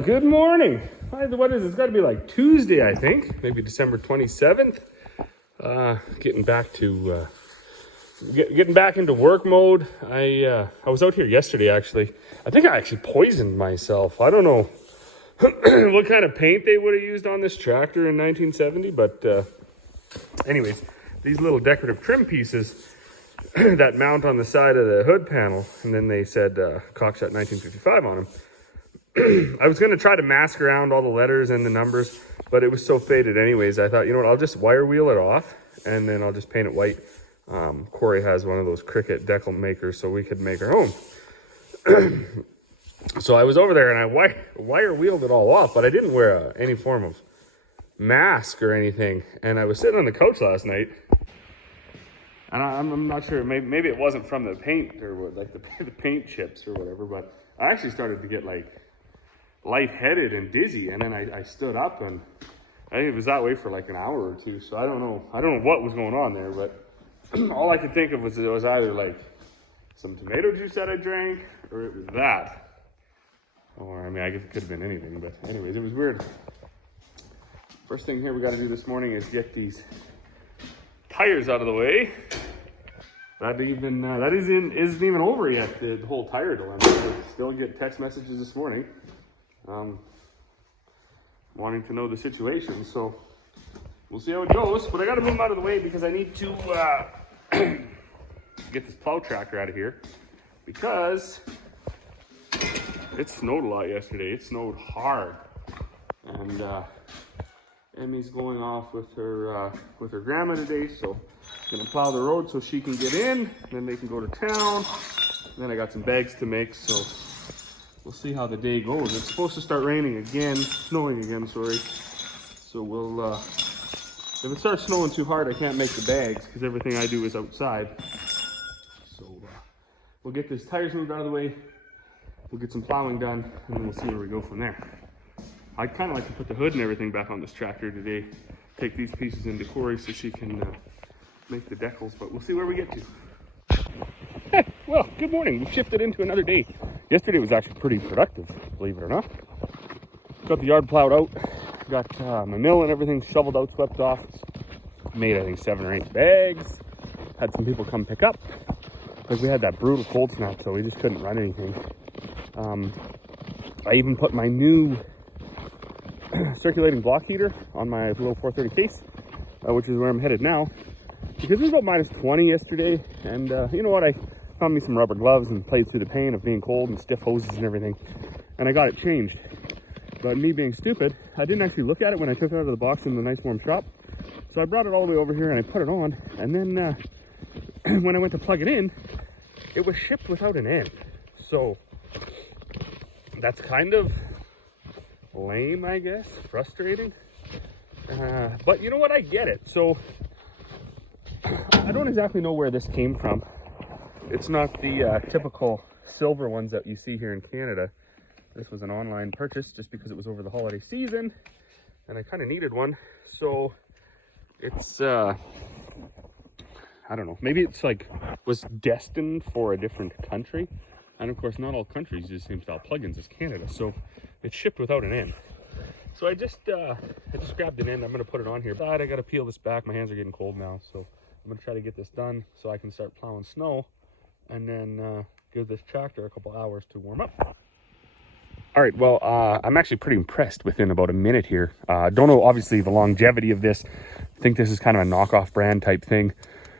Well, good morning. What is it? It's got to be like Tuesday, I think. Maybe December 27th. Getting back to getting back into work mode. I was out here yesterday, actually. I think I actually poisoned myself. I don't know what kind of paint they would have used on this tractor in 1970, but anyways, these little decorative trim pieces that mount on the side of the hood panel, and then they said Cockshot 1955 on them. I was going to try to mask around all the letters and the numbers, but it was so faded anyways. I thought, you know what, I'll just wire wheel it off, and then I'll just paint it white. Corey has one of those Cricut decal makers, so we could make our own. So I was over there, and I wire wheeled it all off, but I didn't wear any form of mask or anything. And I was sitting on the couch last night, and I'm not sure, maybe it wasn't from the paint or what, like the paint chips or whatever, but I actually started to get like lightheaded and dizzy, and then I stood up, and I think it was that way for like an hour or two. So I don't know what was going on there, but all I could think of was it was either like some tomato juice that I drank, or it was that. Or I mean, I guess it could have been anything, but anyways, it was weird. First thing here we got to do this morning is get these tires out of the way. That isn't even over yet, the whole tire dilemma. I still get text messages this morning wanting to know the situation, so we'll see how it goes. But I got to move them out of the way because I need to get this plow tractor out of here, because it snowed a lot yesterday. It snowed hard, and Emmy's going off with her grandma today, so I'm gonna plow the road so she can get in, then they can go to town. And then I got some bags to make, so we'll see how the day goes. It's supposed to start raining again, snowing again, sorry. So we'll, if it starts snowing too hard, I can't make the bags because everything I do is outside. So we'll get these tires moved out of the way, we'll get some plowing done, and then we'll see where we go from there. I'd kind of like to put the hood and everything back on this tractor today, take these pieces into Corey so she can make the decals, but we'll see where we get to. Hey, well, good morning. We've shifted into another day. Yesterday was actually pretty productive, believe it or not. Got the yard plowed out, got my mill and everything shoveled out, swept off. Made, I think, 7 or 8 bags. Had some people come pick up, because we had that brutal cold snap, so we just couldn't run anything. I even put my new circulating block heater on my little 430 case, which is where I'm headed now, because it was about minus 20 yesterday, and you know what, I found me some rubber gloves and played through the pain of being cold and stiff hoses and everything, and I got it changed. But me being stupid, I didn't actually look at it when I took it out of the box in the nice warm shop, so I brought it all the way over here and I put it on, and then when I went to plug it in, it was shipped without an end. So that's kind of lame, I guess, frustrating, but you know what, I get it. So I don't exactly know where this came from. It's not the typical silver ones that you see here in Canada. This was an online purchase just because it was over the holiday season and I kind of needed one. So it's I don't know, maybe it's like was destined for a different country, and of course not all countries use the same style plugins as Canada, so it's shipped without an end. So I just grabbed an end. I'm gonna put it on here, but I gotta peel this back. My hands are getting cold now, so I'm gonna try to get this done so I can start plowing snow, and then give this tractor a couple hours to warm up. All right, well, I'm actually pretty impressed within about a minute here. Don't know, obviously, the longevity of this. I think this is kind of a knockoff brand type thing.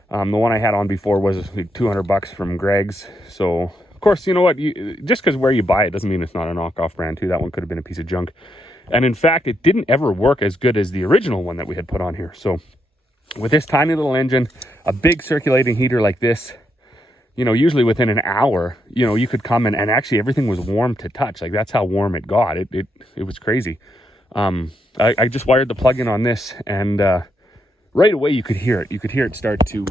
The one I had on before was like $200 from Greg's. So, of course, you know what? Just because where you buy it doesn't mean it's not a knockoff brand, too. That one could have been a piece of junk. And in fact, it didn't ever work as good as the original one that we had put on here. So with this tiny little engine, a big circulating heater like this, you know, usually within an hour, you know, you could come and actually everything was warm to touch. Like that's how warm it got. It was crazy. I just wired the plug-in on this, and right away you could hear it. You could hear it start to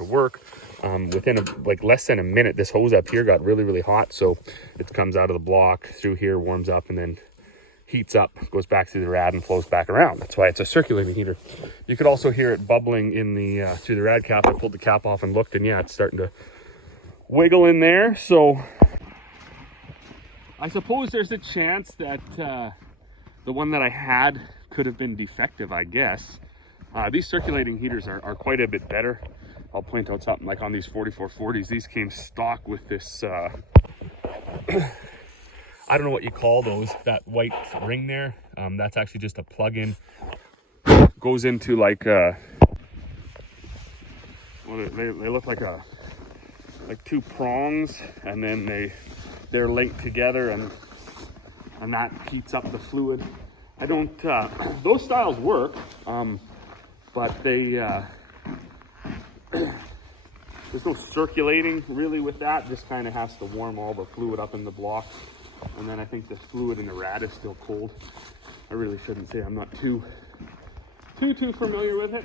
work. Within like less than a minute, this hose up here got really, really hot. So it comes out of the block through here, warms up, and then heats up, goes back through the rad and flows back around. That's why it's a circulating heater. You could also hear it bubbling in the through the rad cap. I pulled the cap off and looked, and yeah, it's starting to wiggle in there. So I suppose there's a chance that the one that I had could have been defective, I guess. These circulating heaters are quite a bit better. I'll point out something like on these 4440s, these came stock with this, I don't know what you call those, that white ring there. That's actually just a plug-in. Goes into like, well, they look like two prongs, and then they're linked together, and that heats up the fluid. I don't, those styles work, but they, there's no circulating really with that. Just kind of has to warm all the fluid up in the block. And then I think the fluid in the rad is still cold. I really shouldn't say, I'm not too familiar with it.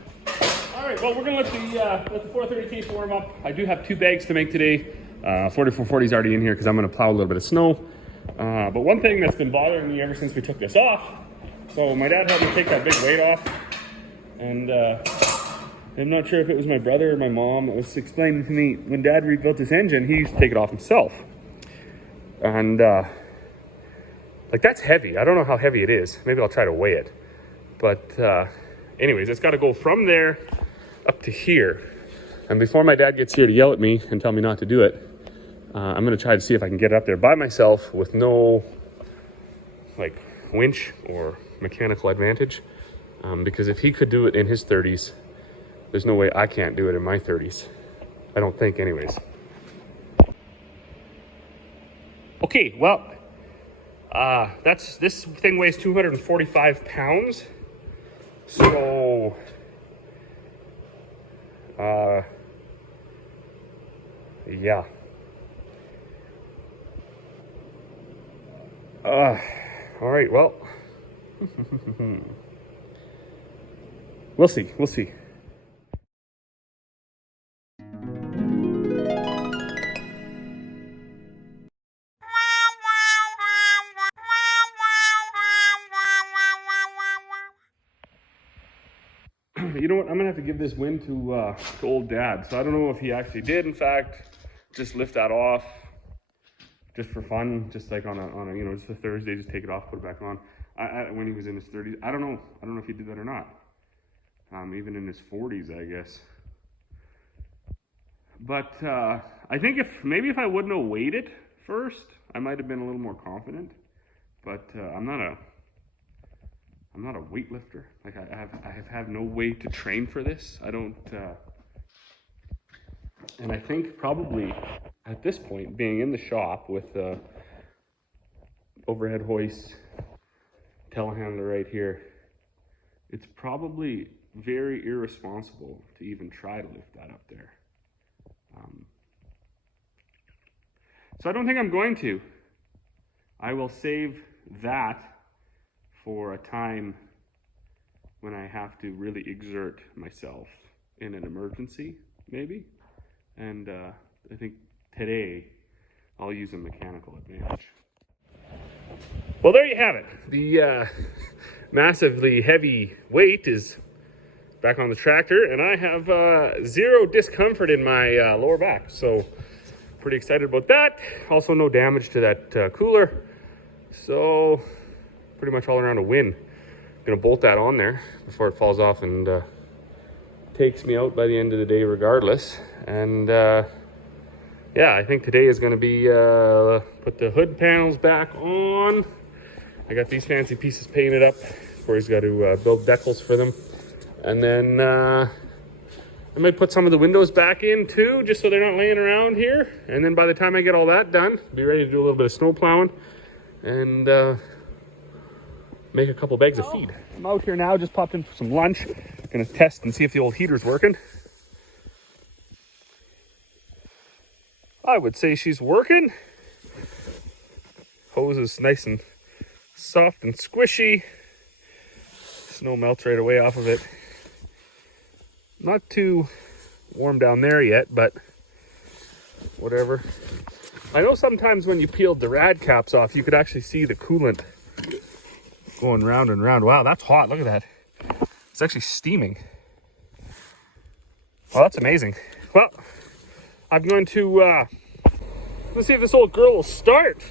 All right, well, we're gonna let the 430 case warm up. I do have 2 bags to make today. 4440 is already in here because I'm gonna plow a little bit of snow. But one thing that's been bothering me ever since we took this off, so my dad had me take that big weight off, and I'm not sure if it was my brother or my mom that was explaining to me when Dad rebuilt this engine, he used to take it off himself. And like, that's heavy. I don't know how heavy it is. Maybe I'll try to weigh it. But anyways, it's got to go from there up to here. And before my dad gets here to yell at me and tell me not to do it, I'm going to try to see if I can get it up there by myself with no like winch or mechanical advantage. Because if he could do it in his 30s, there's no way I can't do it in my 30s. I don't think, anyways. Okay, well, this thing weighs 245 pounds. So, yeah. All right, well, we'll see. You know what? I'm gonna have to give this win to old Dad. So I don't know if he actually did, in fact, just lift that off, just for fun, just like on a you know, just a Thursday, just take it off, put it back on. When he was in his 30s, I don't know if he did that or not. Even in his 40s, I guess. But I think if I wouldn't have weighed it first, I might have been a little more confident. But I'm not a weightlifter. Like I have no way to train for this. I don't, and I think probably at this point, being in the shop with overhead hoist, telehandler right here, it's probably very irresponsible to even try to lift that up there. So I don't think I'm going to. I will save that for a time when I have to really exert myself in an emergency, maybe. And I think today I'll use a mechanical advantage. Well, there you have it. The massively heavy weight is back on the tractor, and I have zero discomfort in my lower back. So pretty excited about that. Also no damage to that cooler. So pretty much all around a win. Gonna bolt that on there before it falls off and takes me out by the end of the day regardless. And yeah, I think today is gonna be put the hood panels back on. I got these fancy pieces painted up. Corey's got to build decals for them. And then I might put some of the windows back in too, just so they're not laying around here. And then by the time I get all that done, be ready to do a little bit of snow plowing and make a couple bags of feed. I'm out here now, just popped in for some lunch. Gonna test and see if the old heater's working. I would say she's working. Hose is nice and soft and squishy. Snow melts right away off of it. Not too warm down there yet, but whatever. I know sometimes when you peeled the rad caps off, you could actually see the coolant going round and round. Wow, that's hot. Look at that. It's actually steaming. Well, that's amazing. Well, I'm going to let's see if this old girl will start.